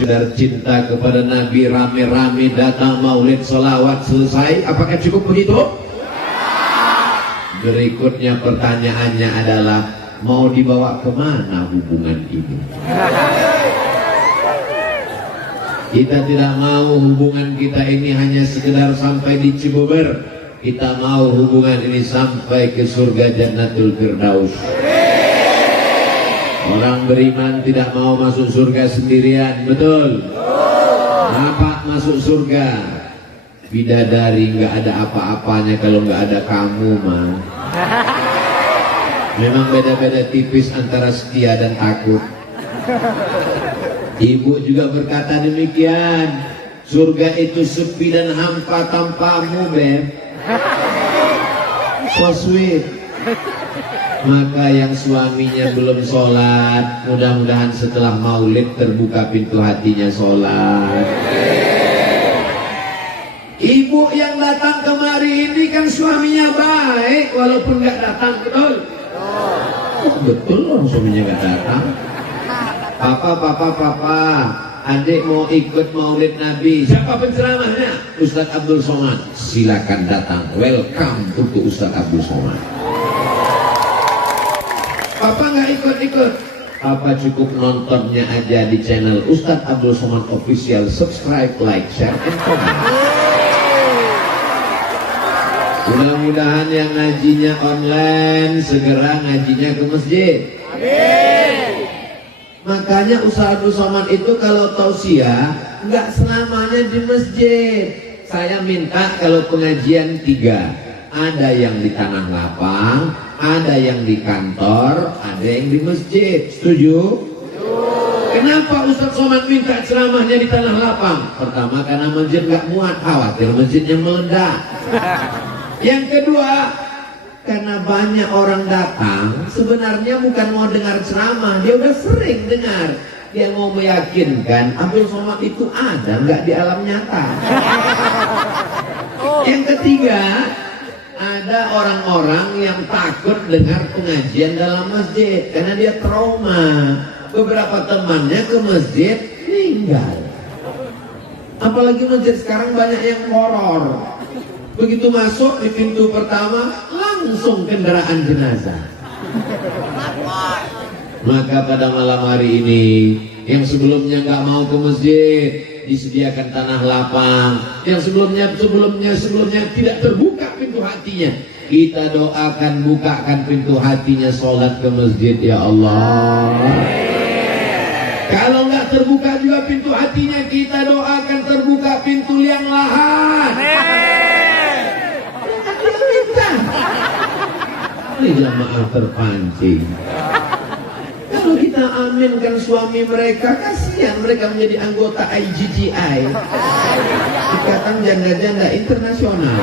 Saudara cinta kepada Nabi, rame-rame datang maulid, salawat, selesai. Apakah cukup begitu? Berikutnya pertanyaannya adalah, mau dibawa kemana hubungan ini? Kita tidak mau hubungan kita ini hanya sekedar sampai di Cibober. Kita mau hubungan ini sampai ke surga Jannatul Firdaus. Orang beriman tidak mau masuk surga sendirian, betul? Kenapa masuk surga? Bidadari nggak ada apa-apanya kalau nggak ada kamu, mah. Memang beda-beda tipis antara setia dan takut. Ibu juga berkata demikian. Surga itu sepi dan hampa tanpamu, Beb. So sweet. Maka yang suaminya belum sholat, mudah-mudahan setelah maulid terbuka pintu hatinya sholat. Ibu yang datang kemari ini kan suaminya baik, walaupun nggak datang, betul? Oh, betul loh, suaminya nggak datang. Papa, adik mau ikut maulid Nabi. Siapa penceramahnya? Ustadz Abdul Somad. Silakan datang. Welcome untuk Ustadz Abdul Somad. Papa nggak ikut-ikut. Papa cukup nontonnya aja di channel Ustadz Abdul Somad Official. Subscribe, like, share, and comment. Mudah-mudahan yang ngajinya online segera ngajinya ke masjid. Amin. Makanya Ustadz Abdul Somad itu kalau tausiah nggak selamanya di masjid. Saya minta kalau pengajian 3, ada yang di tanah lapang, ada yang di kantor, ada yang di masjid. Setuju? Kenapa Ustadz Somad minta ceramahnya di tanah lapang? Pertama karena masjid nggak muat, khawatir masjidnya meledak. Yang kedua, karena banyak orang datang, sebenarnya bukan mau dengar ceramah, dia udah sering dengar. Dia mau meyakinkan Abdul Somad itu ada nggak di alam nyata. Yang ketiga, ada orang-orang yang takut dengar pengajian dalam masjid karena dia trauma. Beberapa temannya ke masjid meninggal. Apalagi masjid sekarang banyak yang horor. Begitu masuk di pintu pertama langsung kendaraan jenazah. Maka pada malam hari ini yang sebelumnya nggak mau ke masjid disediakan tanah lapang, yang sebelumnya tidak terbuka pintu hatinya, kita doakan bukakan pintu hatinya sholat ke masjid ya Allah. Kalau nggak terbuka juga pintu hatinya, kita doakan terbuka pintu liang lahat. Ini jamaah terpancing. Kalau kita aminkan suami mereka, kasihan mereka menjadi anggota IGGI, Ikatan Janda-Janda Internasional.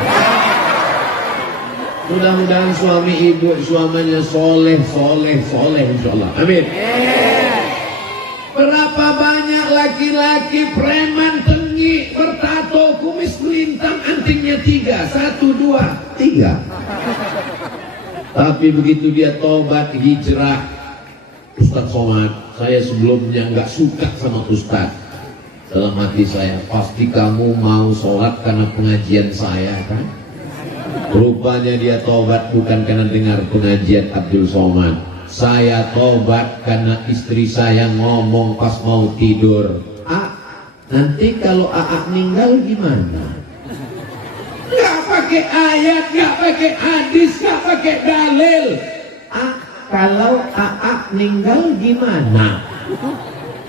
Mudah-mudahan suami ibu suaminya soleh insyaallah. Amin. Berapa banyak laki-laki preman tengi bertato kumis melintang antingnya 3, 1, 2, 3. Tapi begitu dia tobat hijrah, Ustadz Somad, saya sebelumnya nggak suka sama Ustadz. Dalam hati saya, pasti kamu mau sholat karena pengajian saya kan? Rupanya dia tobat bukan karena dengar pengajian Abdul Somad. Saya tobat karena istri saya ngomong pas mau tidur, nanti kalau meninggal gimana? Nggak pakai ayat, nggak pakai hadis, nggak pakai dalil. Kalau meninggal gimana?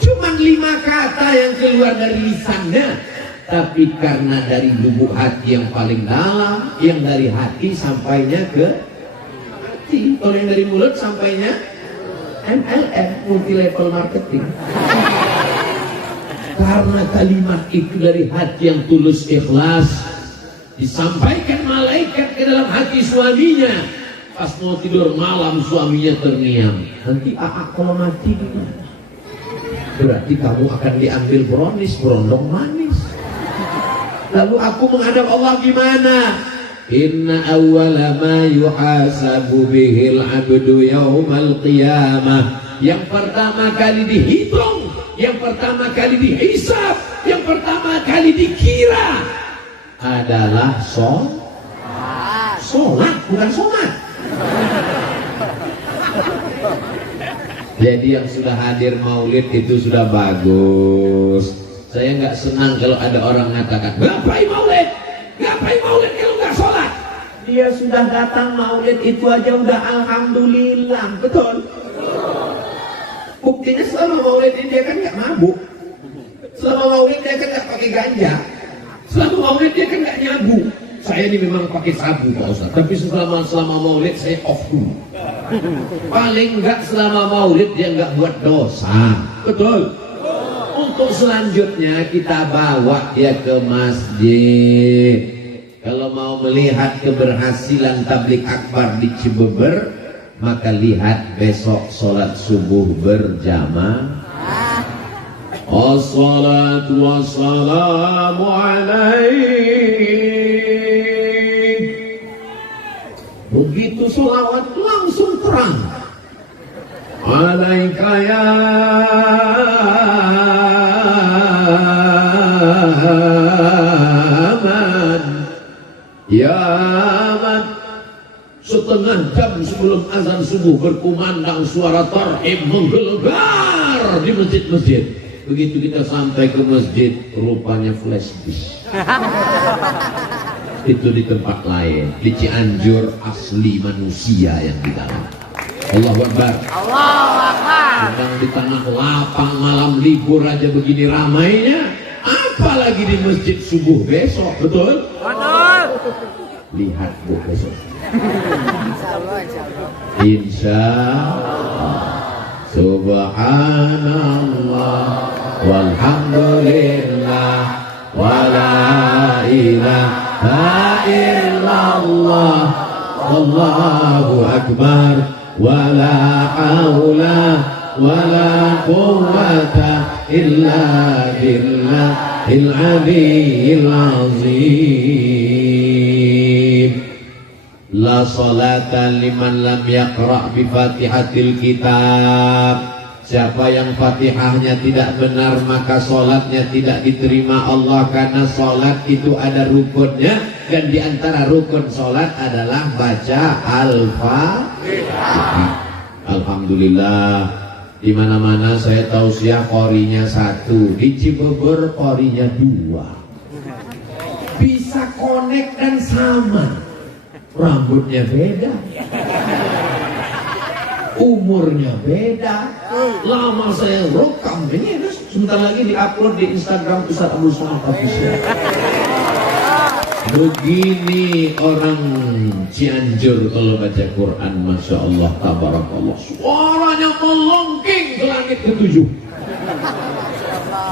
Cuman 5 kata yang keluar dari lisannya, tapi karena dari lubuk hati yang paling dalam, yang dari hati sampainya ke hati. Kalau yang dari mulut sampainya MLM, multi level marketing. Karena kalimat itu dari hati yang tulus ikhlas, disampaikan malaikat ke dalam hati suaminya. Pas mau tidur malam suaminya terniam, nanti kalau mati gimana? Berarti kamu akan diambil brownies, berondong manis. Lalu aku menghadap Allah gimana? Inna awwala ma yuhasabu bihil abdu yawmal qiyamah yang pertama kali dihitung, yang pertama kali dihisab, yang pertama kali dikira adalah sholat, bukan sholat. Jadi yang sudah hadir maulid itu sudah bagus. Saya nggak senang kalau ada orang mengatakan ngapain maulid kalau nggak sholat. Dia sudah datang maulid itu aja udah alhamdulillah, betul. Buktinya selama maulid ini dia kan nggak mabuk, selama maulid dia kan nggak pakai ganja, selama maulid dia kan nggak nyabu. Saya ini memang pakai sabu Pak Ustaz, tapi selama maulid saya off dulu. Paling enggak selama maulid dia enggak buat dosa, betul. Untuk selanjutnya kita bawa dia ke masjid. Kalau mau melihat keberhasilan tablik akbar di Cibeber, maka lihat besok sholat subuh berjamaah. Assalatu wassalamu alaihi. Begitu sholawat langsung terang. Alaika ya man, ya man. Setengah jam sebelum azan subuh berkumandang suara tarhim menggelegar di masjid-masjid. Begitu kita sampai ke masjid, rupanya flash disk. Itu di tempat lain, di Cianjur asli manusia yang di dalam. Allahu Akbar. Allahu Akbar. Sedang di tengah lapang malam libur aja begini ramainya, apalagi di masjid subuh besok, betul? Betul. Lihat Bu besok. Insya Allah. Subhanallah walhamdulillah wala ilaha illallah wallahu akbar wala haula wala quwwata illa billahil aliyyil azim. La salata liman lam yaqra' bi fatihatil kitab. Siapa yang fatihahnya tidak benar maka solatnya tidak diterima Allah, karena solat itu ada rukunnya, dan diantara rukun solat adalah baca Al-Fatihah. Alhamdulillah, di mana-mana saya tausiah qorinya 1, di Cibeber qorinya 2. Bisa connect dan sama. Rambutnya beda, umurnya beda. Lama saya rekam ini, sebentar lagi diupload di Instagram Ustaz Abdul Somad Official. Begini orang Cianjur kalau baca Quran, masya Allah, tabarakallah, suaranya melengking ke langit ke-7.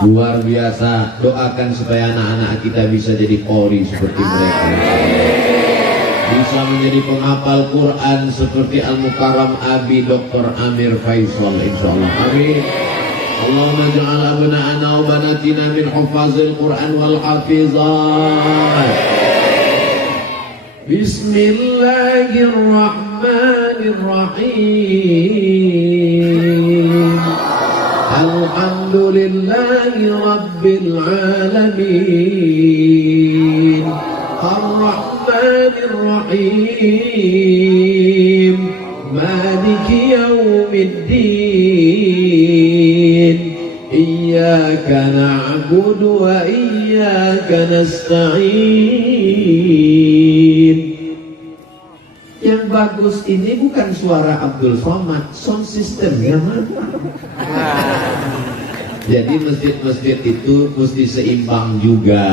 Luar biasa. Doakan supaya anak-anak kita bisa jadi qori seperti mereka, bisa menjadi penghafal Quran seperti Al-Mukarram Abi Dr. Amir Faisal, insyaallah. Amin. Allahumma ja'al abna'ana wa banatina min hufazil Quran wal hafizat. Bismillahirrahmanirrahim. Alhamdulillahi rabbil alamin. Ar-Rahmanir-Rahim, Maliki Yawmiddin, Iyyaka na'budu wa iyyaka nasta'in. Yang bagus ini bukan suara Abdul Somad, sound systemnya mana? Jadi masjid-masjid itu mesti seimbang juga.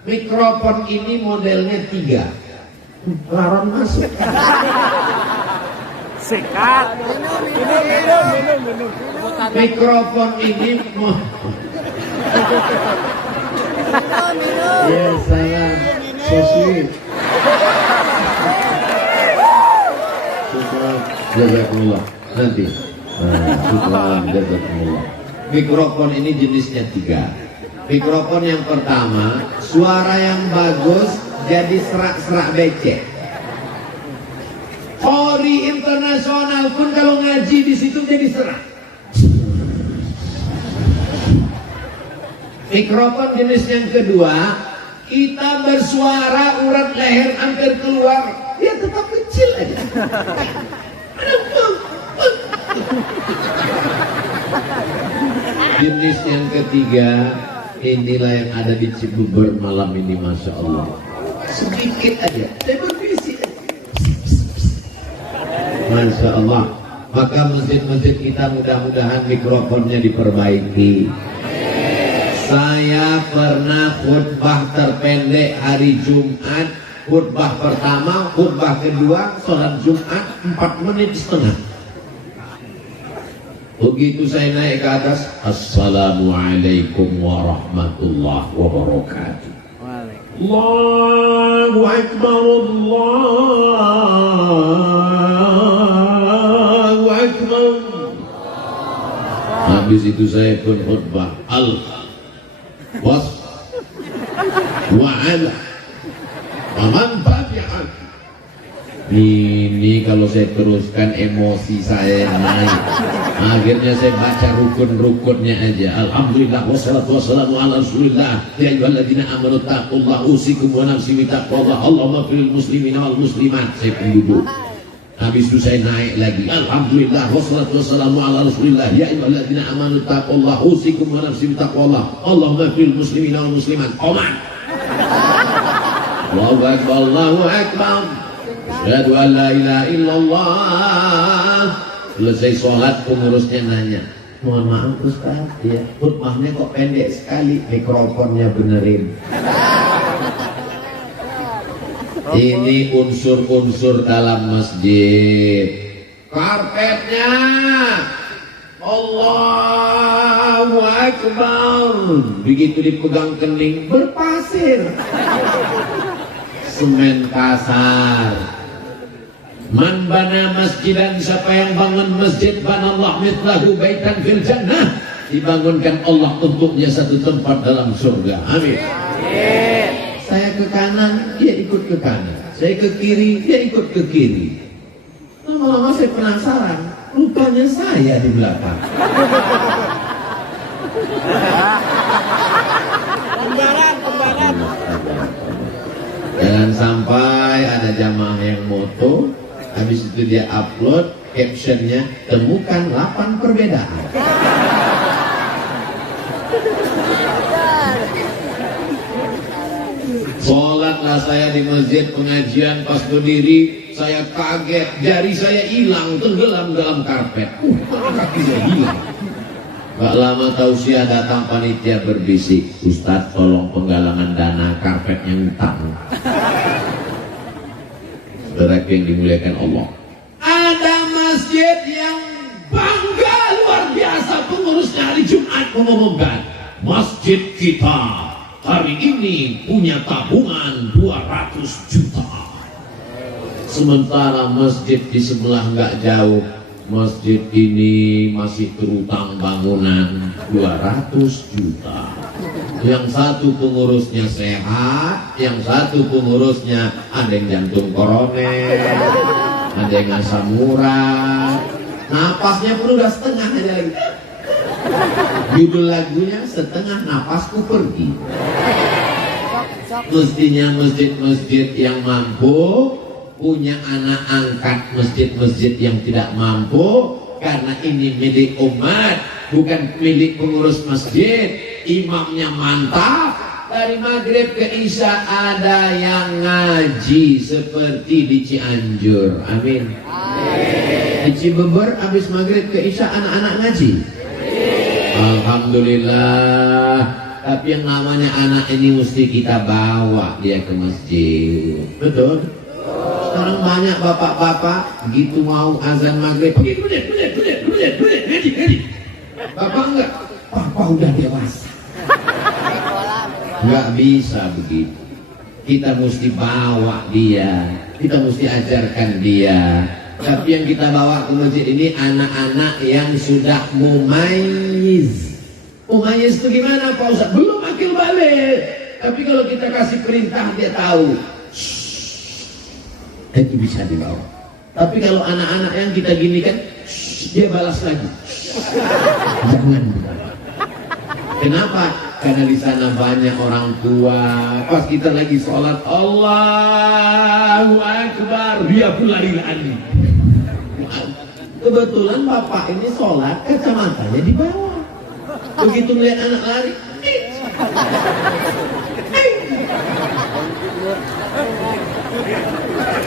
Mikrofon ini modelnya 3, laron masuk. Sikat. Minum. Mikrofon ini ya saya sosmed. Syukran jazakumullah. Nanti syukran jazakumullah. Mikrofon ini jenisnya 3. Mikrofon yang pertama, suara yang bagus jadi serak-serak becek. Qori internasional pun kalau ngaji ngaji di situ jadi serak. Mikrofon jenis yang kedua, kita bersuara urat leher hampir keluar, ya tetap kecil aja. Jenis yang ketiga, inilah yang ada di Cibubur malam ini, Masya Allah. Sedikit aja, saya berbisik aja. Masya Allah. Maka masjid-masjid kita mudah-mudahan mikrofonnya diperbaiki. Saya pernah khutbah terpendek hari Jumat, khutbah pertama, khutbah kedua, sholat Jumat 4 menit setengah. Begitu saya naik ke atas, Assalamualaikum warahmatullahi wabarakatuh. Allahu Akbar, Allahu Akbar. Habis itu saya pun khutbah was wa'ala waman tabi'at. Ini kalau saya teruskan emosi saya naik. Akhirnya saya baca rukun-rukunnya aja. Alhamdulillah wassalatu wassalamu ala rasulillah. Ya ayyuhalladzina amanu taqullaha usikum wa nafsi bittaqwallah. Allahumma fil muslimina wal muslimat. Saya pun duduk. Habis itu saya naik lagi. Alhamdulillah wassalatu wassalamu ala rasulillah. Ya ayyuhalladzina amanu taqullaha usikum wa nafsi bittaqwallah. Allahumma fil muslimina wal muslimat. Qoman. Allahu akbar, Allahu akbar. Asyhadu an la ilaha illallah. Selesai sholat pengurusnya nanya, mohon maaf Ustaz, ya, khutbahnya kok pendek sekali, mikrofonnya benerin. Ini unsur-unsur dalam masjid. Karpetnya Allahu Akbar, begitu dipegang kening berpasir, semen kasar. Man bana masjidan, siapa yang bangun masjid, banallah mithlahu baitan fil jannah, dibangunkan Allah untuknya satu tempat dalam surga. Amin. Saya ke kanan, dia ikut ke kanan. Saya ke kiri, dia ikut ke kiri. Lama-lama saya penasaran, rupanya saya di belakang. Pembaran. Jangan sampai ada jamaah yang moto, habis itu dia upload captionnya, temukan 8 perbedaan. Sholatlah saya di masjid pengajian, pas berdiri saya kaget, jari saya hilang, tenggelam dalam karpet. Kaki saya hilang. Gak lama tausiah datang panitia berbisik, Ustadz tolong penggalangan dana karpetnya utang. Saudara yang dimuliakan Allah, ada masjid yang bangga luar biasa, pengurusnya hari Jumat mengumumkan, masjid kita hari ini punya tabungan 200 juta. Sementara masjid di sebelah nggak jauh, masjid ini masih terutang bangunan 200 juta. Yang satu pengurusnya sehat, yang satu pengurusnya ada yang jantung koroner, ada yang asam urat, napasnya pun udah setengah aja lagi. Judul lagunya setengah napasku pergi. Mestinya masjid-masjid yang mampu punya anak angkat masjid-masjid yang tidak mampu, karena ini milik umat, bukan milik pengurus masjid. Imamnya mantap, dari maghrib ke isya ada yang ngaji seperti di Cianjur. Amin. Di Cibubur habis maghrib ke isya anak-anak ngaji. Alhamdulillah. Tapi yang namanya anak ini mesti kita bawa dia ke masjid. Betul? Sekarang banyak bapak-bapak begitu mau azan maghrib, ngaji. Bapak enggak, bapak udah dewasa. Enggak bisa begitu. Kita mesti bawa dia, kita mesti ajarkan dia. Tapi yang kita bawa ke masjid ini anak-anak yang sudah mumayyiz. Mumayyiz itu gimana Pak Ustaz? Belum akil balik. Tapi kalau kita kasih perintah dia tahu. Itu bisa dibawa. Tapi kalau anak-anak yang kita gini kan, dia balas lagi. Jangan. Kenapa? Karena di sana banyak orang tua. Pas kita lagi sholat, Allahu Akbar, dia pun lari-lari. Kebetulan bapak ini sholat, kacamatanya di bawah. Begitu melihat anak lari,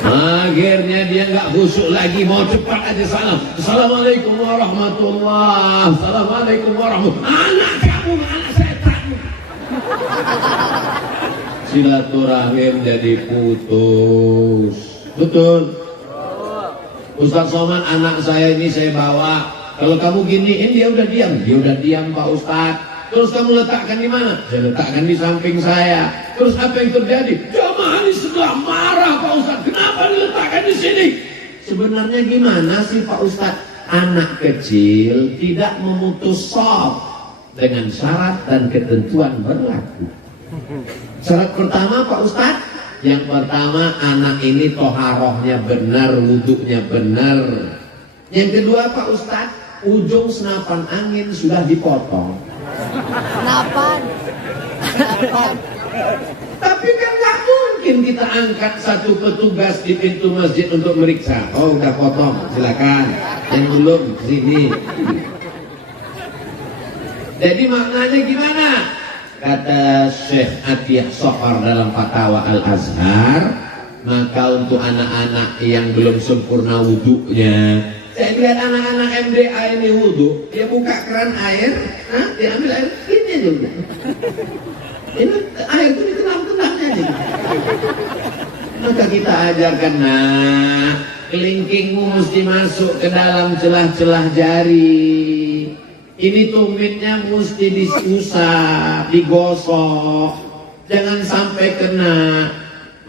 akhirnya dia nggak khusyuk lagi, mau cepat aja salam. Assalamualaikum warahmatullahi. Assalamualaikum warahmatullahi. Anak kamu, anak setan. Silaturahim jadi putus. Betul. Ustaz Somad, anak saya ini saya bawa. Kalau kamu giniin dia udah diam. Dia udah diam Pak Ustaz. Terus kamu letakkan di mana? Saya letakkan di samping saya. Terus apa yang terjadi? Jamaah ini sebelah marah Pak Ustaz. Kenapa diletakkan di sini? Sebenarnya gimana sih Pak Ustaz? Anak kecil tidak memutus shaf dengan syarat dan ketentuan berlaku. Syarat pertama Pak Ustaz, yang pertama anak ini toharohnya benar, wuduknya benar. Yang kedua Pak Ustaz, ujung senapan angin sudah dipotong. Senapan. Tapi kan nggak mungkin kita angkat satu petugas di pintu masjid untuk meriksa. Oh udah potong, silakan. Yang belum sini. Jadi maknanya gimana? Kata Syekh Atiyah Sohar dalam Fatwa Al-Azhar, maka untuk anak-anak yang belum sempurna wuduknya, saya lihat anak-anak MDA ini wudhu, dia buka keran air, dia ambil air, ini juga. Ini air itu ditenang-tenangnya aja. Maka kita ajarkan, nah, kelingkingmu mesti masuk ke dalam celah-celah jari. Ini tumitnya mesti diusap, digosok, jangan sampai kena.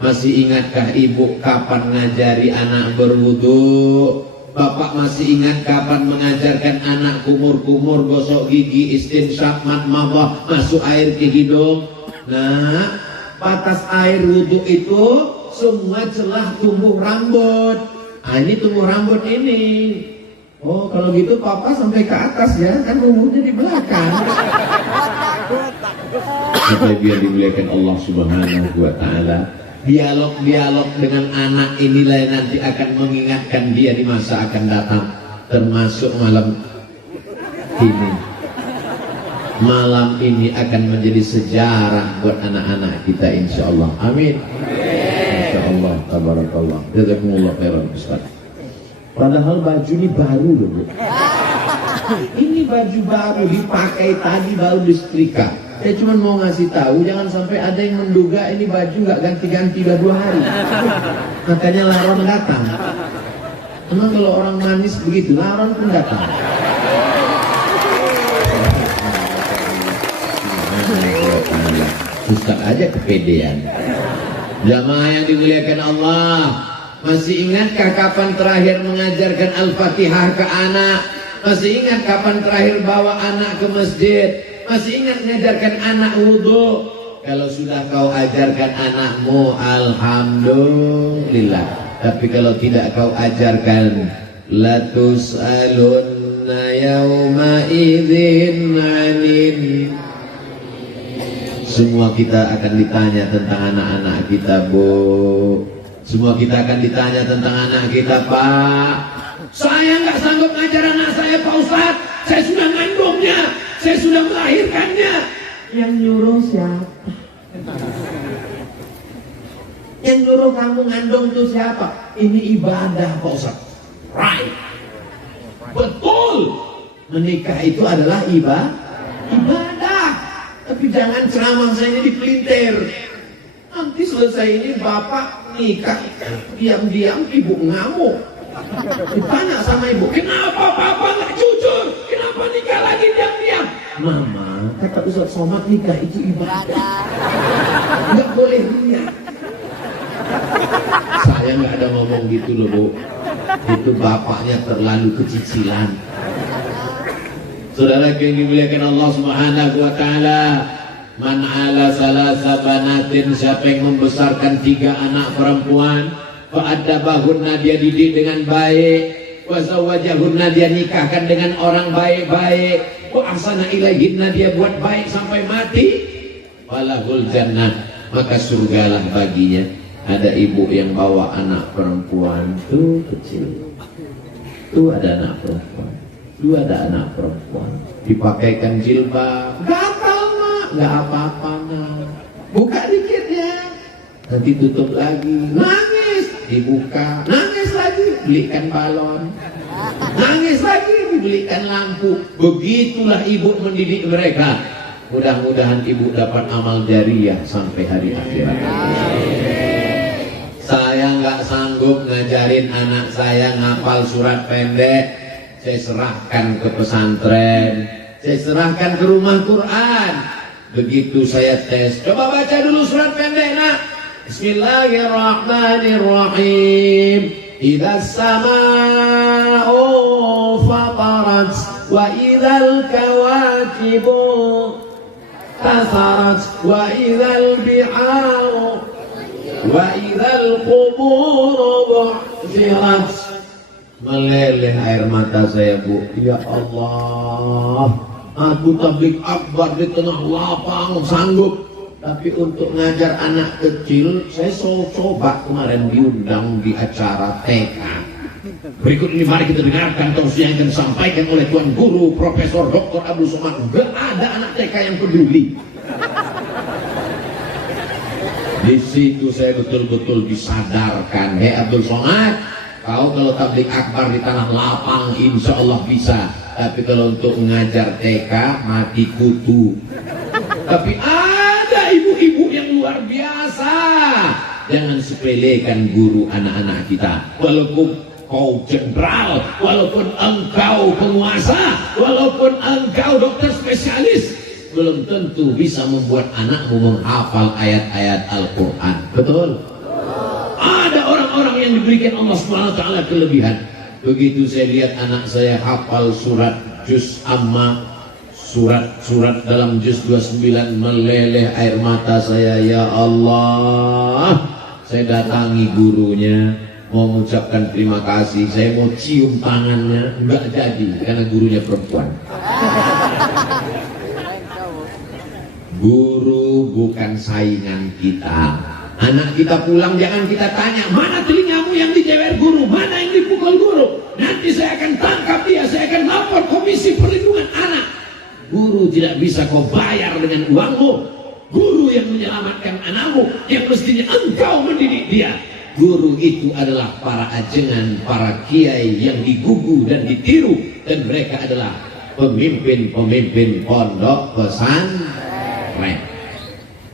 Masih ingatkah ibu kapan ngajari anak berwudu? Bapak masih ingat kapan mengajarkan anak kumur-kumur gosok gigi, istinsyaq, madmadah, masuk air ke hidung? Nah, batas air wudu itu semua celah tumbuh rambut. Nah, ini tumbuh rambut ini. Oh, kalau gitu papa sampai ke atas ya, kan umurnya di belakang. Supaya biar dimuliakan Allah Subhanahu wa Ta'ala. Dialog-dialog dengan anak inilah yang nanti akan mengingatkan dia di masa akan datang, termasuk malam ini. Malam ini akan menjadi sejarah buat anak-anak kita insyaallah. Amin. Insyaallah. Tabarakallah. Jazakumullah khairan Ustaz. Padahal baju ini baru loh Bu. Ini baju baru dipakai tadi baru disetrika. Saya cuma mau ngasih tahu jangan sampai ada yang menduga ini baju nggak ganti-ganti udah 2 hari. Makanya laron datang. Emang kalau orang manis begitu laron pun datang. Ustaz aja kepedean. Jamaah yang dimuliakan Allah, masih ingatkah kapan terakhir mengajarkan Al-Fatihah ke anak? Masih ingat kapan terakhir bawa anak ke masjid? Masih ingat mengajarkan anak wudu? Kalau sudah kau ajarkan anakmu, alhamdulillah. Tapi kalau tidak kau ajarkan, latus'alunna yawma idzin 'anin. Semua kita akan ditanya tentang anak-anak kita, Bu. Semua kita akan ditanya tentang anak kita, Pak. Saya nggak sanggup ngajar anak saya, Pak Ustadz. Saya sudah ngandungnya, saya sudah melahirkannya. Yang nyuruh siapa? Yang nyuruh kamu ngandung itu siapa? Ini ibadah, Pak Ustadz. Right. Betul. Menikah itu adalah ibadah. Tapi jangan ceramah saya ini dipelintir. Nanti selesai ini bapak nikah, diam-diam ibu ngamuk. Ditanya sama ibu, kenapa bapak nggak jujur? Kenapa nikah lagi diam-diam? Mama, kata Ustaz Somad nikah itu ibadah. Nggak boleh niat. Saya nggak ada ngomong gitu loh Bu. Itu bapaknya terlalu kecicilan. Saudara yang dimuliakan Allah Subhanahu wa Ta'ala, man ala salasa banatin, siapa yang membesarkan 3 anak perempuan, fa'addabahunna, dia didik dengan baik, wa zawwajahunna, dia nikahkan dengan orang baik-baik, wa ahsana ilaihinna, dia buat baik sampai mati, falahul jannah, maka surgalah baginya. Ada ibu yang bawa anak perempuan tuh kecil, tuh ada anak perempuan, tuh ada anak perempuan, dipakaikan jilbab, gatal mak, nggak apa-apa nak, buka dikit ya, nanti tutup lagi, nangis, dibuka, nangis lagi, belikan balon, nangis lagi, dibelikan lampu. Begitulah ibu mendidik mereka. Mudah-mudahan ibu dapat amal jariah sampai hari akhirat. Saya nggak sanggup ngajarin anak saya ngapal surat pendek, saya serahkan ke pesantren, saya serahkan ke rumah Quran. Begitu saya tes, coba baca dulu surat pendek nak. Bismillahirrahmanirrahim. Idzas samaa'u fatarat wa idzal kawakibu tasarat wa idzal biharu wa idzal qubur bu'thirat. Meleleh air mata saya, Bu. Ya Allah, aku tabligh akbar di tengah lapang sanggup, tapi untuk ngajar anak kecil saya coba kemarin diundang di acara TK. Berikut ini mari kita dengarkan tausiah yang disampaikan oleh Tuan Guru Profesor Dr. Abdul Somad. Gak ada anak TK yang peduli. Di situ saya betul-betul disadarkan, hei Abdul Somad, kau kalau tabligh akbar di tanah lapang insya Allah bisa, tapi kalau untuk mengajar TK mati kutu. Tapi ada ibu-ibu yang luar biasa. Jangan sepelekan guru anak-anak kita. Walaupun kau jenderal, walaupun engkau penguasa, walaupun engkau dokter spesialis, belum tentu bisa membuat anakmu menghafal ayat-ayat Al-Quran. Betul? Ada orang-orang yang diberikan Allah SWT kelebihan. Begitu saya lihat anak saya hafal surat Juz Amma, surat-surat dalam Juz 29, meleleh air mata saya. Ya Allah, saya datangi gurunya, mau mengucapkan terima kasih, saya mau cium tangannya, enggak jadi karena gurunya perempuan. Guru bukan saingan kita. Anak kita pulang jangan kita tanya, mana telingamu yang dijewer guru, mana yang dipukul guru. Nanti saya akan tangkap dia, saya akan lapor Komisi Perlindungan Anak. Guru tidak bisa kau bayar dengan uangmu. Guru yang menyelamatkan anakmu, yang mestinya engkau mendidik dia. Guru itu adalah para ajengan, para kiai yang digugu dan ditiru, dan mereka adalah pemimpin-pemimpin pondok pesantren.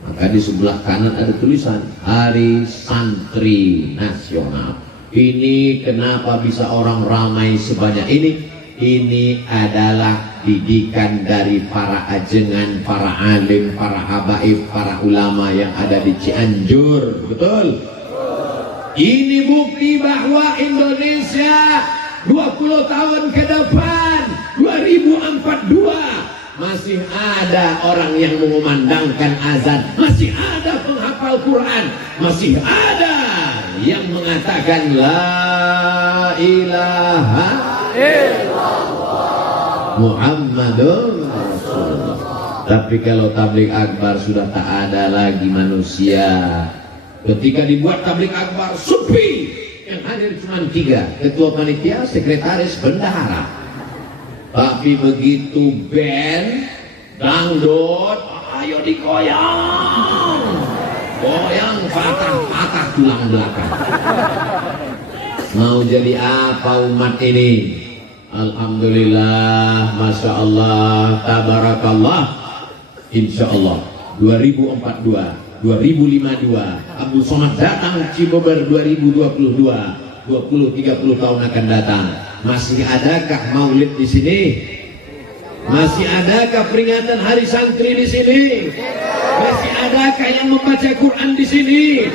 Maka di sebelah kanan ada tulisan Hari Santri Nasional. Ini kenapa bisa orang ramai sebanyak ini? Ini adalah didikan dari para ajengan, para alim, para habaib, para ulama yang ada di Cianjur. Betul? Ini bukti bahwa Indonesia 20 tahun ke depan, 2042, masih ada orang yang mengumandangkan azan, masih ada penghafal Quran, masih ada yang mengatakan la ilaha illallah Muhammadun Rasulullah. Tapi kalau tabligh akbar sudah tak ada lagi manusia. Ketika dibuat tabligh akbar sepi, yang hadir cuma 3, ketua panitia, sekretaris, bendahara. Tapi begitu band dangdut, ayo dikoyang, goyang patah-patah tulang belakang. Mau jadi apa umat ini? Alhamdulillah, Masya Allah, Tabarakallah. Insya Allah 2042, 2052 Abdul Somad datang Cibober 2022, 20-30 tahun akan datang. Masih adakah maulid di sini? Masih adakah peringatan Hari Santri di sini? Masih adakah yang membaca Quran di sini?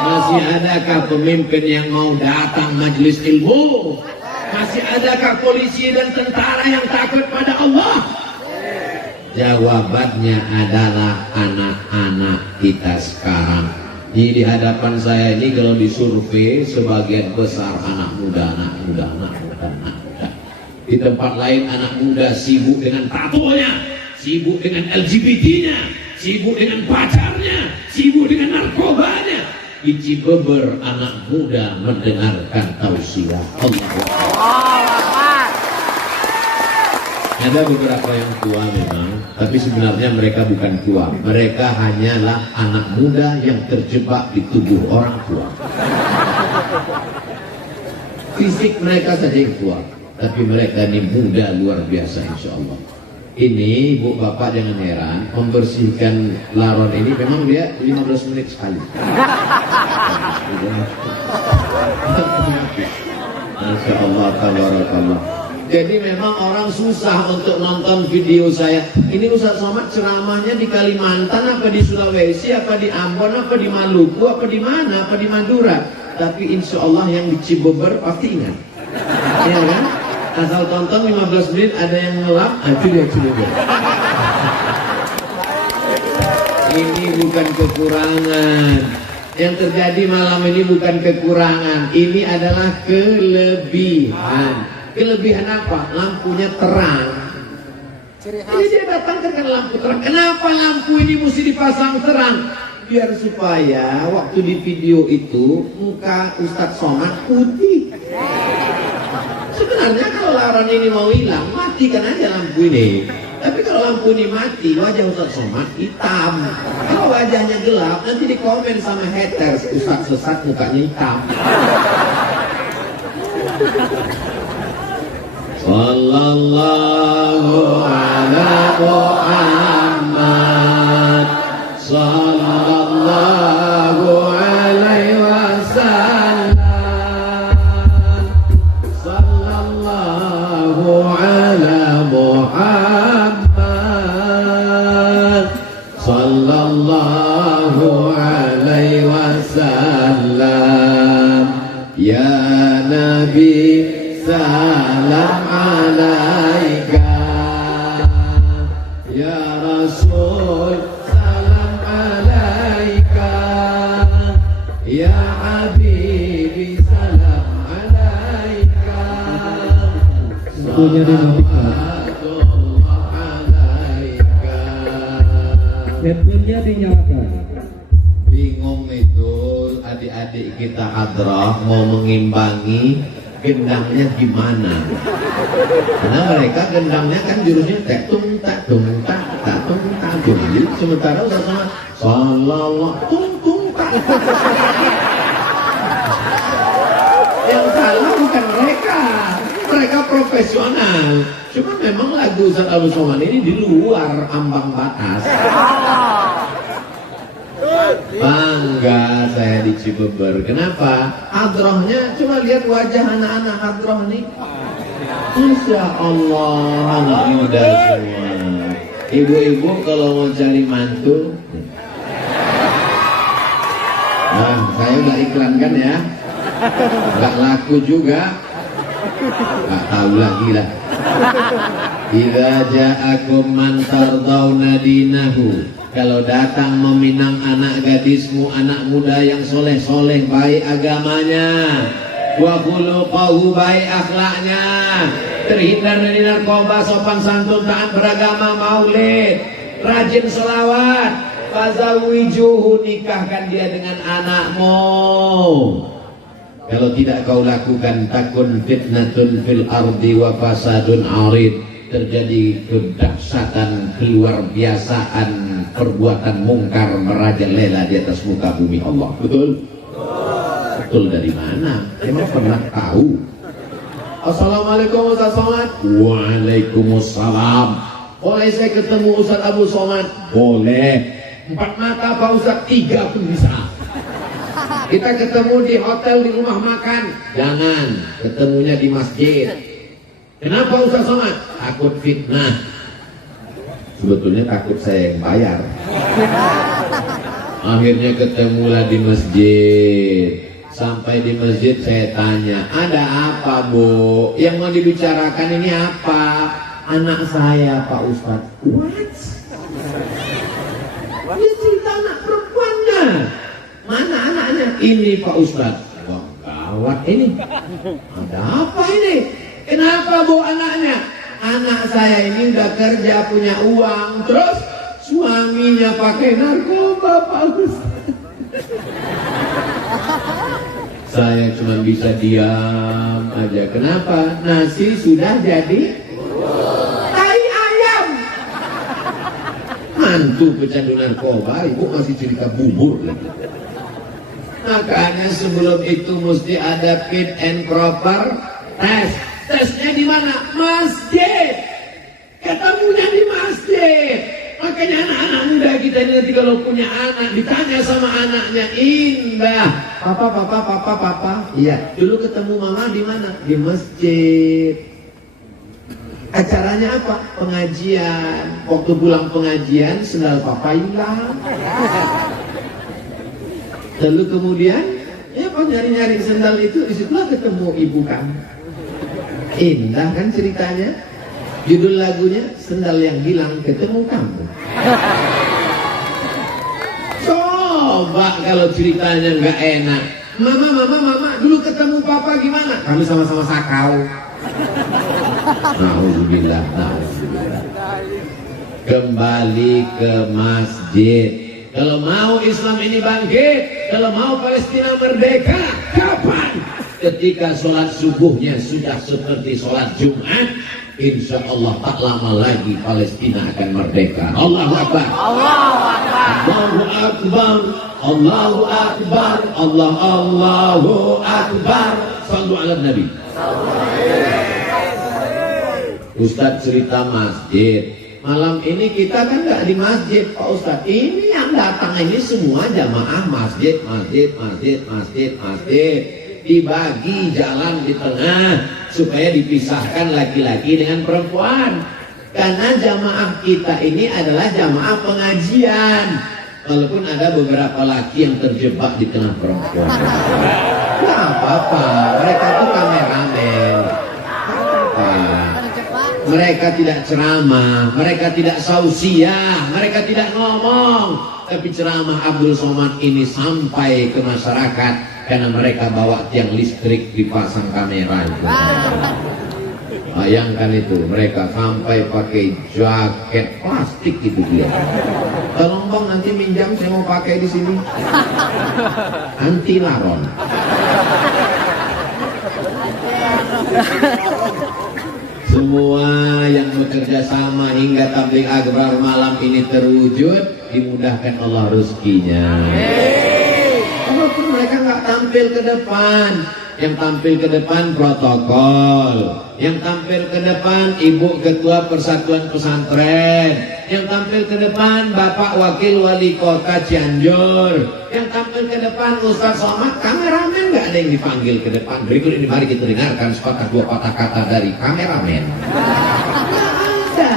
Masih adakah pemimpin yang mau datang majelis ilmu? Masih adakah polisi dan tentara yang takut pada Allah? Jawabannya adalah anak-anak kita sekarang. Di hadapan saya ini kalau disurvei sebagian besar anak muda. Di tempat lain anak muda sibuk dengan tatonya, sibuk dengan LGBT-nya, sibuk dengan pacarnya, sibuk dengan narkobanya. Di Cibeber anak muda mendengarkan tausiah Allah. Ada beberapa yang tua memang, tapi sebenarnya mereka bukan tua. Mereka hanyalah anak muda yang terjebak di tubuh orang tua. Fisik mereka saja yang tua, tapi mereka ini muda luar biasa insya Allah. Ini Ibu Bapak jangan heran, membersihkan laron ini memang dia 15 menit sekali. Masya Allah, tabarakallah. Jadi memang orang susah untuk nonton video saya. Ini Ustaz Somad ceramahnya di Kalimantan, apa di Sulawesi, apa di Ambon, apa di Maluku, apa di mana, apa di Madura. Tapi insya Allah yang di Cibeber pasti ingat. Ya kan? Asal tonton 15 menit ada yang ngelap, itu dia Cibeber. Ini bukan kekurangan. Yang terjadi malam ini bukan kekurangan. Ini adalah kelebihan. Kelebihan apa? Lampunya terang. Ini dia datangkan dengan lampu terang. Kenapa lampu ini mesti dipasang terang? Biar supaya waktu di video itu muka Ustadz Somad putih. Sebenarnya kalau laron ini mau hilang, matikan aja lampu ini. Tapi kalau lampu ini mati, wajah Ustadz Somad hitam. Kalau wajahnya gelap, nanti dikomen sama haters, Ustadz sesat mukanya hitam. Sallallahu ala Muhammad, sallallahu alaihi wasallam, sallallahu ala Muhammad, sallallahu alaihi wasallam. Ya Nabi salam alaika, ya Rasul salam alaika, ya Habibi salam alaika. Tentunya dimatikan. Handphonenya dinyalakan. Bingung itu adik-adik kita hadrah mau mengimbangi gendangnya gimana? Karena mereka gendangnya kan jurusnya tak tung tak tung tak tak tung tak tung. Sementara Ustaz Somad sallallahu tung tung tak. Yang salah bukan mereka, mereka profesional. Cuma memang lagu Ustaz Abdul Somad ini di luar ambang batas. Bangga saya di Cibeber. Kenapa? Hadrohnya cuma lihat wajah anak-anak hadroh nih. Insya Allah anak muda semua. Ibu-ibu kalau mau cari mantu, nah saya udah iklankan ya. Gak laku juga. Gak tahu lagi lah. Idza ja'akum man tardawna dinahu. Kalau datang meminang anak gadismu, anak muda yang soleh-soleh, baik agamanya, wa khuluquhu, baik akhlaknya, terhindar dari narkoba, sopan santun, taat beragama, maulid, rajin sholawat, fazawwijuhu, nikahkan dia dengan anakmu. Kalau tidak kau lakukan, takun fitnatun fil ardi wa fasadun arid, terjadi kedahsyatan, keluar biasaan, perbuatan mungkar merajalela di atas muka bumi Allah. Betul? Betul dari mana? Emang pernah tahu? Assalamualaikum Ustaz Somad. Waalaikumsalam. Boleh saya ketemu Ustaz Abu Somad? Boleh. 4 mata Pak Ustaz, 3 pun bisa. Kita ketemu di hotel, di rumah makan. Jangan, ketemunya di masjid. Kenapa Ustaz Somad? Takut fitnah. Sebetulnya takut saya yang bayar. Akhirnya ketemulah di masjid. Sampai di masjid saya tanya, ada apa Bu? Yang mau dibicarakan ini apa? Anak saya Pak Ustadz. What? Dia cerita anak perempuannya. Mana anaknya? Ini Pak Ustadz. Wah, gawat ini. Ada apa ini? Kenapa bawa anaknya? Anak saya ini udah kerja punya uang, terus suaminya pakai narkoba, Pak Ustadz. Saya cuma bisa diam aja. Kenapa? Nasi sudah jadi tai ayam. Mantu pecandu narkoba, ibu masih cerita bubur lagi. Makanya sebelum itu mesti ada fit and proper test. Tesnya di mana? Masjid. Ketemunya di masjid. Makanya anak-anak muda kita ini nanti kalau punya anak ditanya sama anaknya, indah. Papa. Iya. Dulu ketemu mama di mana? Di masjid. Acaranya apa? Pengajian. Waktu pulang pengajian, sendal papa hilang. Lalu kemudian, ya Pak nyari-nyari sendal itu, disitulah ketemu ibu kamu. Indah kan ceritanya. Judul lagunya Sendal Yang Hilang Ketemu Kamu. Coba kalau ceritanya nggak enak. Mama, dulu ketemu papa gimana? Kami sama-sama sakau. Nauzubillah. Kembali ke masjid. Kalau mau Islam ini bangkit, kalau mau Palestina merdeka, kapan? Ketika sholat subuhnya sudah seperti sholat Jumat, insya Allah tak lama lagi Palestina akan merdeka. Allahu Akbar. Allahu Akbar. Allahu Akbar. Allahu Akbar. Sallu ala Nabi. Ustadz cerita masjid. Malam ini kita kan nggak di masjid, Pak Ustadz. Ini yang datang ini semua jamaah masjid. Dibagi jalan di tengah supaya dipisahkan laki-laki dengan perempuan. Karena jamaah kita ini adalah jamaah pengajian. Walaupun ada beberapa laki yang terjebak di tengah perempuan. Nggak apa-apa, mereka itu kameramen. Mereka tidak ceramah, mereka tidak sausiah, mereka tidak ngomong. Tapi ceramah Abdul Somad ini sampai ke masyarakat karena mereka bawa tiang listrik dipasang kamera itu. Bayangkan itu, mereka sampai pakai jaket plastik itu dia. Tolong bang nanti minjam, saya mau pakai di sini. Anti laron. Semua yang bekerja sama hingga tabligh akbar malam ini terwujud, dimudahkan Allah rezekinya. Walaupun mereka nggak tampil ke depan, yang tampil ke depan protokol, yang tampil ke depan ibu ketua persatuan pesantren, yang tampil ke depan bapak wakil wali kota Cianjur, yang tampil ke depan Ustadz Somad. Kameramen nggak ada yang dipanggil ke depan. Berikut ini mari kita dengarkan sepatah dua patah kata dari kameramen. Ada,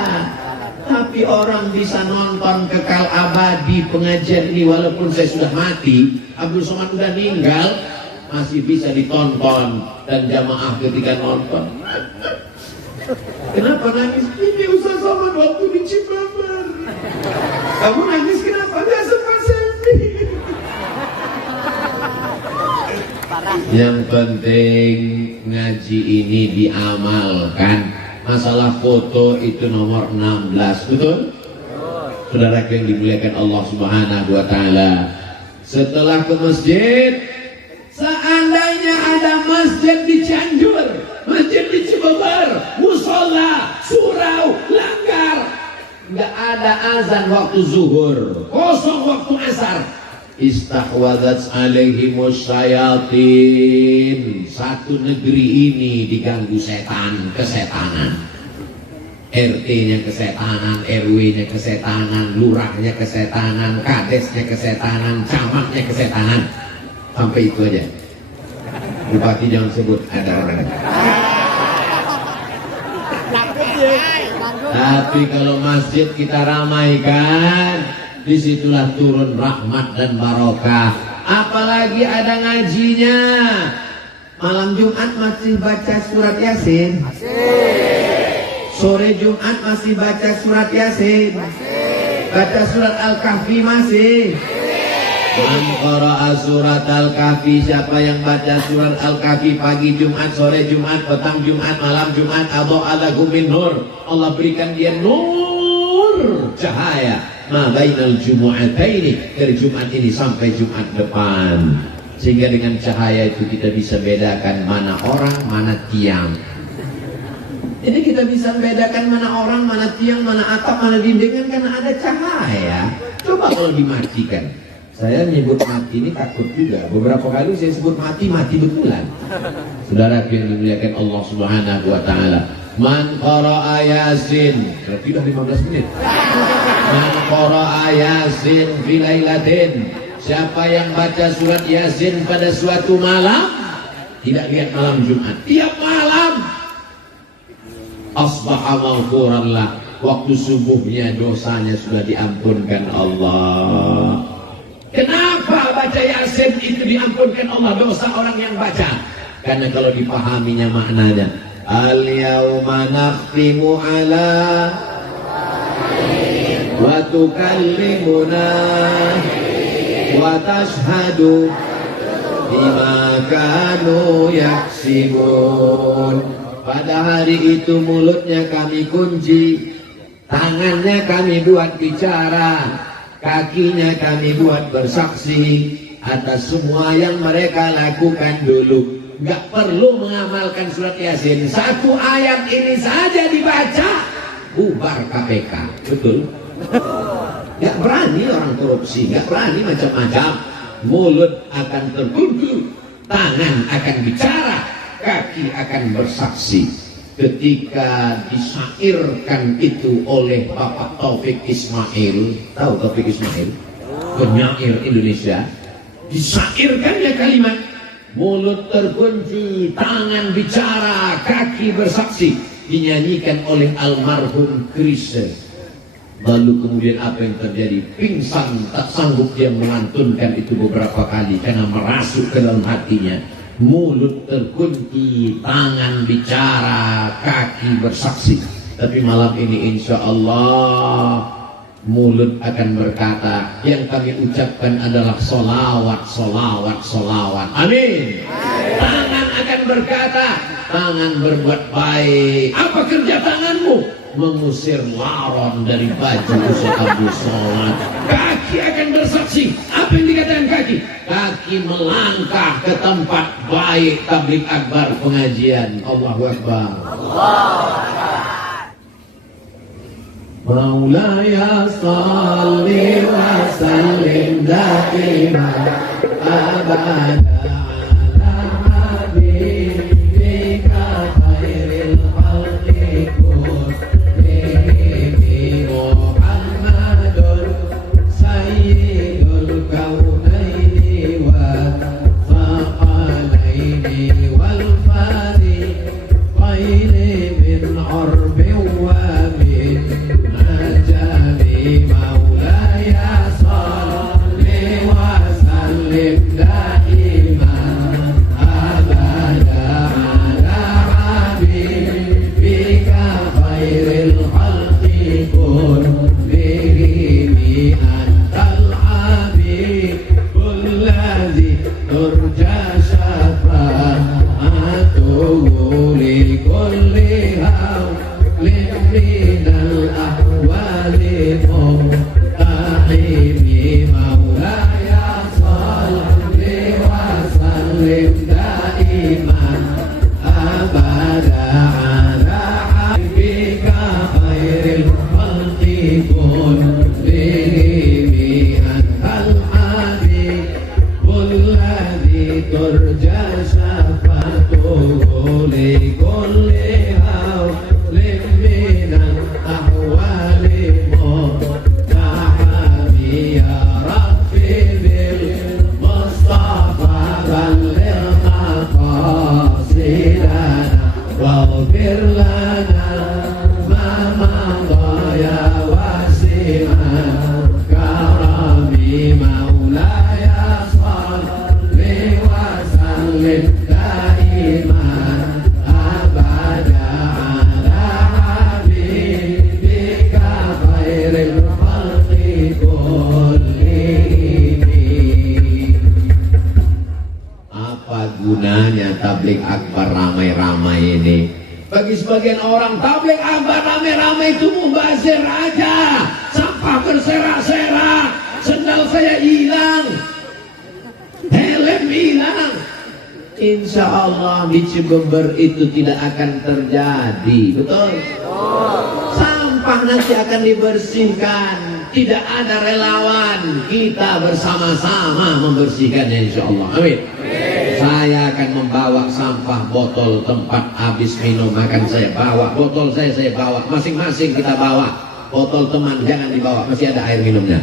tapi orang bisa nonton kekal abadi pengajian ini walaupun saya sudah mati. Abdul Somad udah meninggal, masih bisa ditonton dan jamaah ketika nonton. Kenapa nangis? Ini Ustaz Somad waktu di Cibamar. Kamu nangis kenapa? Nggak sempat selfie. Yang penting ngaji ini diamalkan. Masalah foto itu nomor 16, betul? Saudara yang dimuliakan Allah Subhanahu wa taala. Setelah ke masjid, seandainya ada masjid di Cianjur, masjid di Cibabar, musola, surau, langgar, nggak ada azan waktu zuhur, kosong waktu asar. Istahwadat alaihimus syayatin. Satu negeri ini diganggu setan, kesetanan. RT-nya kesetanan, RW-nya kesetanan, lurahnya kesetanan, kadesnya kesetanan, camatnya kesetanan. Sampai itu aja. Bupati jangan sebut, ada orang. Tapi kalau masjid kita ramaikan, disitulah turun rahmat dan barokah. Apalagi ada ngajinya. Malam Jumat masih baca surat Yasin. Sore Jumat masih baca surat Yasin. Baca surat Al-Kahfi masih. Man qara'a surat Al-Kahfi, siapa yang baca surat Al-Kahfi pagi Jumat, sore Jumat, petang Jumat, malam Jumat, adha'a lahu min nur, Allah berikan dia nur, cahaya, ma bainal jumu'ataini, dari Jumat ini sampai Jumat depan. Sehingga dengan cahaya itu kita bisa bedakan mana orang, mana tiang. Jadi kita bisa membedakan mana orang, mana tiang, mana atap, mana dinding karena ada cahaya. Coba kalau dimatikan. Saya nyebut mati ini takut juga. Beberapa kali saya sebut mati betulan. Saudara yang dimuliakan Allah Subhanahu wa taala. Man qara'a Yasin. Berarti udah 15 menit. Man qara'a Yasin fi lailatin. Siapa yang baca surat Yasin pada suatu malam, tidak lihat malam Jumat, tiap malam, asbaha maghfuran lah, waktu subuhnya dosanya sudah diampunkan Allah. Kenapa baca Yasin itu diampunkan Allah dosa orang yang baca? Karena kalau dipahaminya maknanya, al-yauma nakhtimu ala wa tukallimuna wa tashhadu bima kanu yaksibun. Pada hari itu mulutnya kami kunci, tangannya kami buat bicara, kakinya kami buat bersaksi atas semua yang mereka lakukan dulu. Gak perlu mengamalkan surat Yasin, satu ayat ini saja dibaca, bubar KPK. Betul? Gak berani orang korupsi, gak berani macam-macam. Mulut akan terkunci, tangan akan bicara, kaki akan bersaksi. Ketika disairkan itu oleh Bapak Taufik Ismail, tahu Taufik Ismail? Penyair Indonesia. Disairkannya kalimat, mulut terkunci, tangan bicara, kaki bersaksi, dinyanyikan oleh almarhum Chrisye. Lalu kemudian apa yang terjadi? Pingsan, tak sanggup dia melantunkan itu beberapa kali karena merasuk ke dalam hatinya. Mulut terkunci, tangan bicara, kaki bersaksi. Tapi malam ini insya Allah mulut akan berkata, yang kami ucapkan adalah solawat, solawat, solawat. Amin. Tangan akan berkata, tangan berbuat baik. Apa kerja tanganmu? Mengusir laron dari baju Ustaz Abdul Somad. Kaki akan bersaksi. Apa yang dikatakan kaki? Kaki melangkah ke tempat baik tabligh akbar pengajian. Allahu Akbar. Maulaya salli wa sallim daiman abada. sebagian orang tabligh akbar rame-rame itu mubazir aja, sampah berserak-serak, sendal saya hilang, helm hilang. Insya Allah di Cibember itu tidak akan terjadi, betul? Sampah nanti akan dibersihkan, tidak ada relawan, kita bersama-sama membersihkannya insya Allah. Amin. Saya akan membawa sampah botol tempat habis minum makan, saya bawa botol, saya bawa, masing-masing kita bawa. Botol teman jangan dibawa, masih ada air minumnya.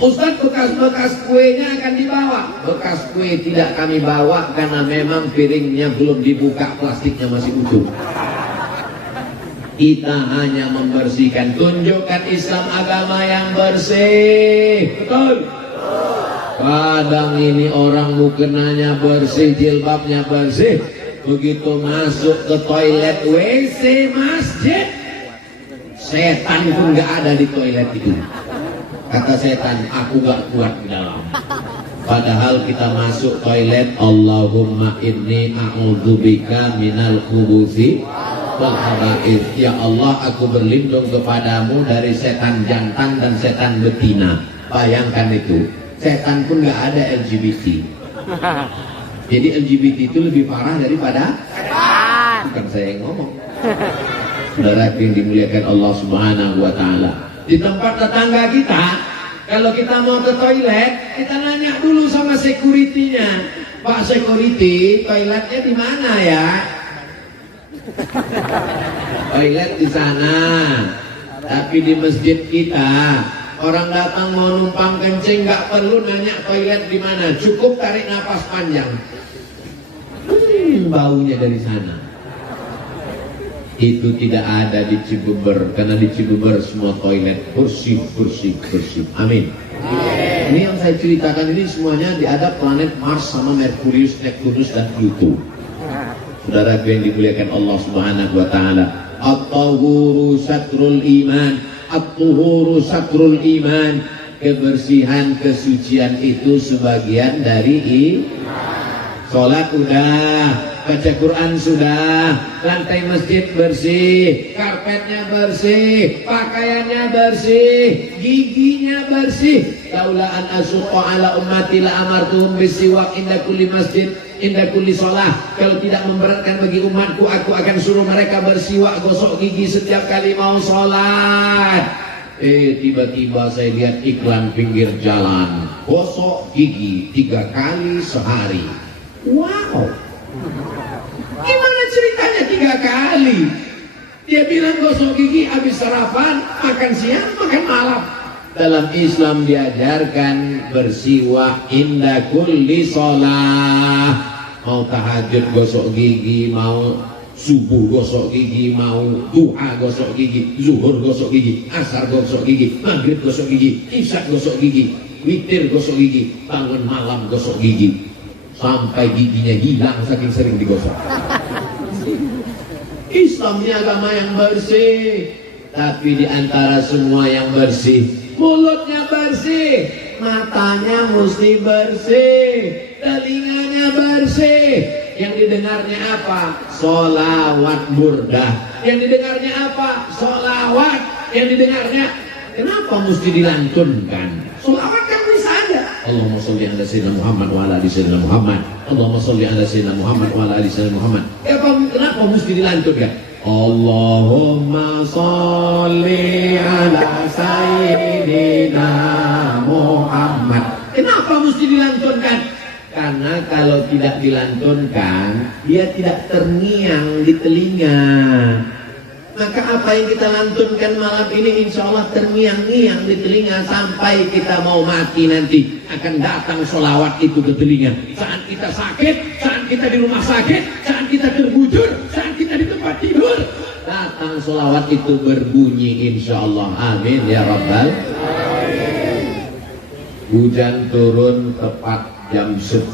Ustadz, bekas-bekas kuenya akan dibawa. Bekas kue tidak kami bawa karena memang piringnya belum dibuka, plastiknya masih utuh. Kita hanya membersihkan, tunjukkan Islam agama yang bersih. Betul? Kadang ini orang mukenanya bersih, jilbabnya bersih, begitu masuk ke toilet WC masjid, setan pun gak ada di toilet itu. Kata setan, aku gak kuat di dalam. Padahal kita masuk toilet, Allahumma inni a'udzubika minal khubuthi wal khaba'ith. Ya Allah, aku berlindung kepadamu dari setan jantan dan setan betina. Bayangkan itu, setan pun gak ada LGBT. Jadi LGBT itu lebih parah daripada setan. Bukan saya yang ngomong. Saudara yang dimuliakan Allah Subhanahu wa Ta'ala, di tempat tetangga kita, kalau kita mau ke toilet, kita nanya dulu sama security-nya, Pak security, toiletnya di mana ya? Toilet di sana. Tapi di masjid kita, orang datang mau numpang kencing nggak perlu nanya toilet di mana, cukup tarik nafas panjang. Baunya dari sana. Itu tidak ada di Cibubur, karena di Cibubur semua toilet bersih. Amin. Ini yang saya ceritakan ini semuanya diadap planet Mars sama Merkurius, Neptunus dan Pluto. Saudara yang dimuliakan Allah Subhanahu wa Ta'ala, at-tahuru satrul iman, at-tuhuru satrul iman. Kebersihan, kesucian itu sebagian dari sholat udah, baca Quran sudah, lantai masjid bersih, karpetnya bersih, pakaiannya bersih, giginya bersih. Laula an asyqa ala ummati la amartuhum bisiwak inda kulli masjid inda kulli shalah. Kalau tidak memberatkan bagi umatku, aku akan suruh mereka bersiwak, gosok gigi setiap kali mau sholat. Tiba-tiba saya lihat iklan pinggir jalan, gosok gigi 3 kali sehari. Wow, gimana ceritanya 3 kali? Dia bilang gosok gigi habis sarapan, makan siang, makan malam. Dalam Islam diajarkan bersiwak inda kulli sholah. Mau tahajud gosok gigi, mau subuh gosok gigi, mau duha gosok gigi, zuhur gosok gigi, asar gosok gigi, maghrib gosok gigi, isya gosok gigi, witir gosok gigi, bangun malam gosok gigi. Sampai giginya hilang saking sering digosok. Islam ini agama yang bersih. Tapi di antara semua yang bersih, mulutnya bersih, matanya mesti bersih, telinganya bersih. Yang didengarnya apa? Sholawat burdah. Yang didengarnya apa? Sholawat. Yang didengarnya, kenapa mesti dilantunkan? Sholawat kan bisa aja. Allahumma sholli ala sayyidina Muhammad wa ala ali sayyidina Muhammad. Allahumma sholli ala sayyidina Muhammad wa ala ali sayyidina Muhammad. Kenapa mesti dilantunkan? Allahumma sholli ala sayyidina Muhammad. Kenapa mesti dilantunkan? Karena kalau tidak dilantunkan, dia tidak terngiang di telinga. Maka apa yang kita lantunkan malam ini insya Allah terngiang-ngiang di telinga. Sampai kita mau mati nanti akan datang sholawat itu ke telinga. Saat kita sakit, saat kita di rumah sakit, saat kita terbujur, saat kita di tempat tidur, datang sholawat itu berbunyi insya Allah. Amin ya Rabbal. Hujan turun tepat jam 10,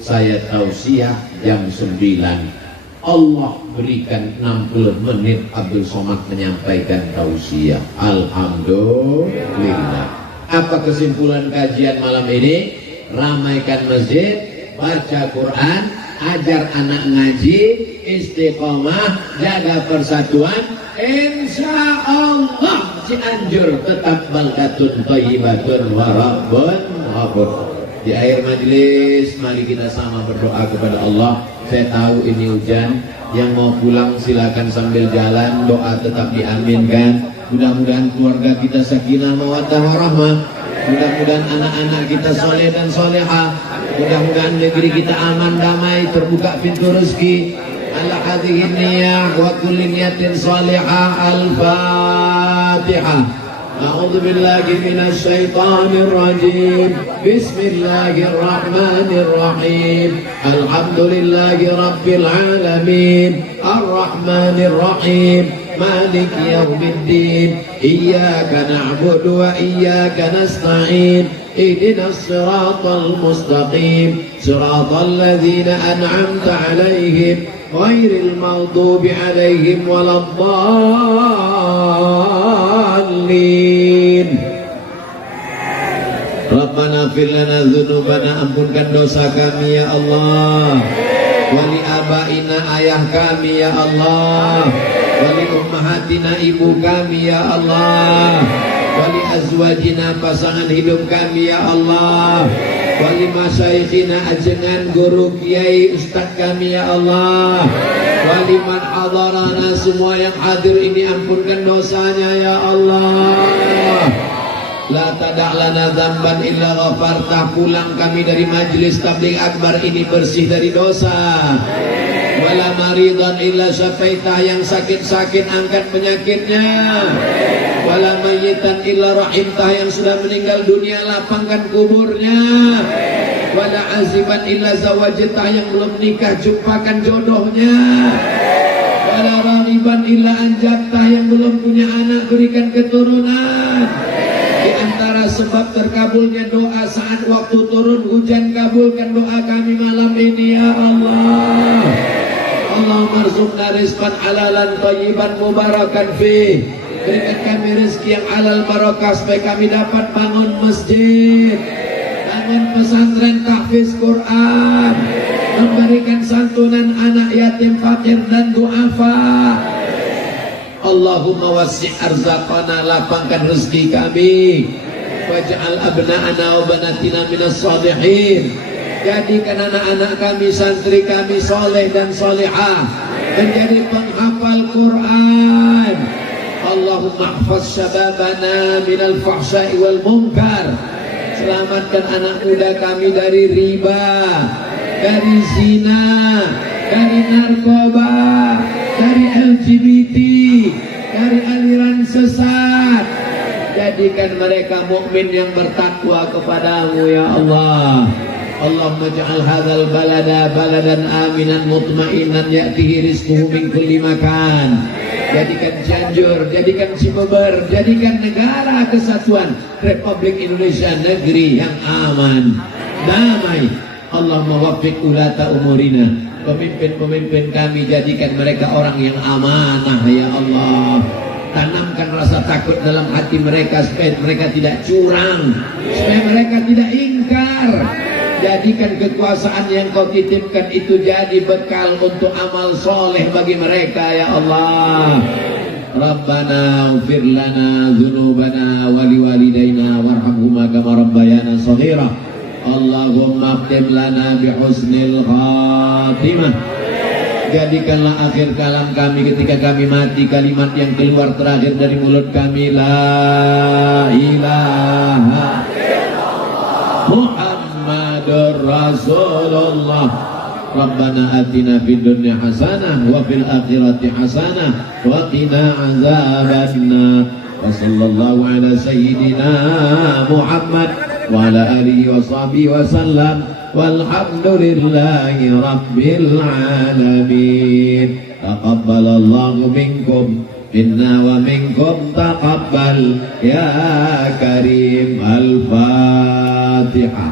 saya tausiah jam 9. Allah berikan 60 menit Abdul Somad menyampaikan tausiah. Alhamdulillah. Apa kesimpulan kajian malam ini? Ramaikan masjid, baca Quran, ajar anak ngaji, istiqomah, jaga persatuan, insya Allah Cianjur tetap baldatun thayyibatun wa rabbun ghafur. Di akhir majelis mari kita sama berdoa kepada Allah. Saya tahu ini hujan, yang mau pulang silakan sambil jalan, doa tetap diaminkan. Mudah-mudahan keluarga kita sakinah mawaddah warahmah. Mudah-mudahan anak-anak kita soleh dan solehah. Mudah-mudahan negeri kita aman, damai, terbuka pintu rezeki. Ala hadhihi niyah wa kulli niyatin salihah. Al-Fatihah. A'udzu billahi minasy syaithanir rajim. Bismillahirrahmanirrahim. Alhamdulillahi rabbil alamin. Arrahmanir rahim. مالك يوم الدين إياك نعبد وإياك نستعين اهدنا الصراط المستقيم صراط الذين أنعمت عليهم غير المغضوب عليهم ولا الضالين Rabbana ighfir lana dzunubana, ampunkan dosa kami ya Allah. Wali abaina, ayah kami ya Allah. Wali ummahatina, ibu kami ya Allah. Wali azwajina, pasangan hidup kami ya Allah. Wali masyaikhina, ajengan guru kiai ustaz kami ya Allah. Wali man hadarana, semua yang hadir ini ampunkan dosanya ya Allah. La tada'lana dzamban illa ghafartah. Pulang kami dari majlis tabligh akbar ini bersih dari dosa. Wala maridan illa syafaitah, yang sakit-sakit angkat penyakitnya. Wala mayyitan illa rahimtah, yang sudah meninggal dunia lapangkan kuburnya. Wala aziman illa zawajtah, yang belum nikah jumpakan jodohnya. Wala raghiban illa anjabtah, yang belum punya anak berikan keturunan. Di antara sebab terkabulnya doa saat waktu turun hujan, kabulkan doa kami malam ini ya Allah. Allahumma rzuqna rizqan halalan thayyiban mubarakan fih. Berikan kami rezeki yang halal barakah supaya kami dapat bangun masjid, bangun pesantren tahfiz Quran, memberikan santunan anak yatim fakir dan duafa. Allahumma wasi' arzaqana, lapangkan rezeki kami. Waj'al abna'ana wa banatina minas salihin. Jadikan anak-anak kami, santri kami soleh dan solehah, menjadi penghafal Quran. Allahumma ihfaz syababana minal fahsya'i wal munkar. Selamatkan anak muda kami dari riba, dari zina, dari narkoba, dari LGBT, dari aliran sesat. Jadikan mereka mukmin yang bertakwa kepadamu ya Allah. Allahumma ja'al hadzal balada baladan aminan mutmainan ya'tihi rizquhu min kulli makan. Jadikan Cianjur, jadikan Cibeber, jadikan negara kesatuan Republik Indonesia negeri yang aman, damai. Allahumma waffiq ulata umurina, pemimpin-pemimpin kami jadikan mereka orang yang amanah ya Allah. Tanamkan rasa takut dalam hati mereka supaya mereka tidak curang, supaya mereka tidak ingkar. Jadikan kekuasaan yang kau titipkan itu jadi bekal untuk amal soleh bagi mereka ya Allah. Rabbana ighfir lana dzunubana wa liwalidayna warhamhuma kama rabbayana shaghira. Allahumma khtim lana bihusnil khatimah. Jadikanlah akhir kalam kami ketika kami mati kalimat yang keluar terakhir dari mulut kami, la ilaha Muhammadur Rasulullah. Rabbana atina fid dunya hasanah wa fil akhirati hasanah wa qina azabannar. Wa sallallahu ala sayyidina Muhammad wa ala alihi wa sahbihi wa sallam. Walhamdulillahi rabbil alamin. Taqabbalallahu minkum minna wa minkum taqabbal ya karim. Al-Fatihah.